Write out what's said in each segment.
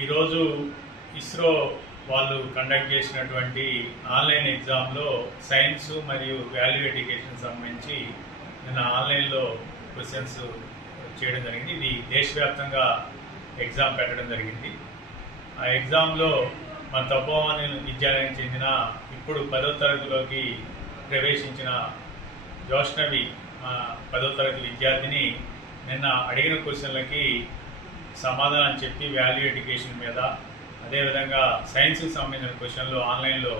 ఈరోజు ఇస్రో వాళ్ళు కండక్ట్ చేసినటువంటి ఆన్లైన్ ఎగ్జామ్లో సైన్స్ మరియు వాల్యూ ఎడ్యుకేషన్ సంబంధించి నిన్న ఆన్లైన్లో క్వశ్చన్స్ చేయడం జరిగింది. ఇది దేశవ్యాప్తంగా ఎగ్జామ్ పెట్టడం జరిగింది. ఆ ఎగ్జామ్లో మన తపోవన్ విద్యాలయం చెందిన ఇప్పుడు 10వ తరగతిలోకి ప్రవేశించిన జోష్నవి 10వ తరగతి విద్యార్థిని నిన్న అడిగిన క్వశ్చన్లకి సమాధానం చెప్పి వాల్యూ ఎడ్యుకేషన్ మీద అదేవిధంగా సైన్స్కి సంబంధించిన క్వశ్చన్లు ఆన్లైన్లో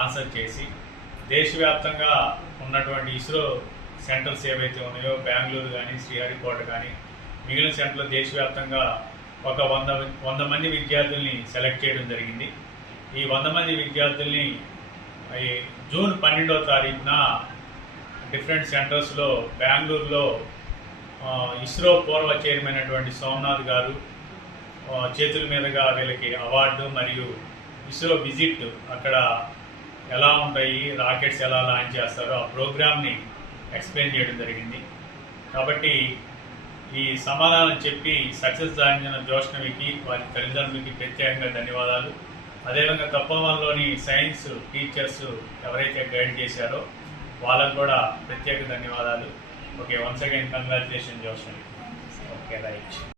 ఆన్సర్ చేసి దేశవ్యాప్తంగా ఉన్నటువంటి ఇస్రో సెంటర్స్ ఏవైతే ఉన్నాయో బెంగళూరు కానీ శ్రీహరికోట కానీ మిగిలిన సెంటర్లు దేశవ్యాప్తంగా ఒక 100 మంది విద్యార్థుల్ని సెలెక్ట్ చేయడం జరిగింది. ఈ 100 మంది విద్యార్థుల్ని జూన్ 12వ తారీఖున డిఫరెంట్ సెంటర్స్లో బెంగళూరులో ఇస్రో పూర్వ చైర్మన్ అయినటువంటి సోమనాథ్ గారు చేతుల మీదుగా వీళ్ళకి అవార్డు మరియు ఇస్రో విజిట్ అక్కడ ఎలా ఉంటాయి, రాకెట్స్ ఎలా లాంచ్ చేస్తారో ఆ ప్రోగ్రామ్ని ఎక్స్ప్లెయిన్ చేయడం జరిగింది. కాబట్టి ఈ సమాధానం చెప్పి సక్సెస్ సాధించిన జోష్నవికి వారి తల్లిదండ్రులకి ప్రత్యేకంగా ధన్యవాదాలు. అదేవిధంగా తపోవన్లోని సైన్స్ టీచర్స్ ఎవరైతే గైడ్ చేశారో వాళ్ళకు కూడా ప్రత్యేక ధన్యవాదాలు. Okay, once again congratulation Joshnavi. Okay, right.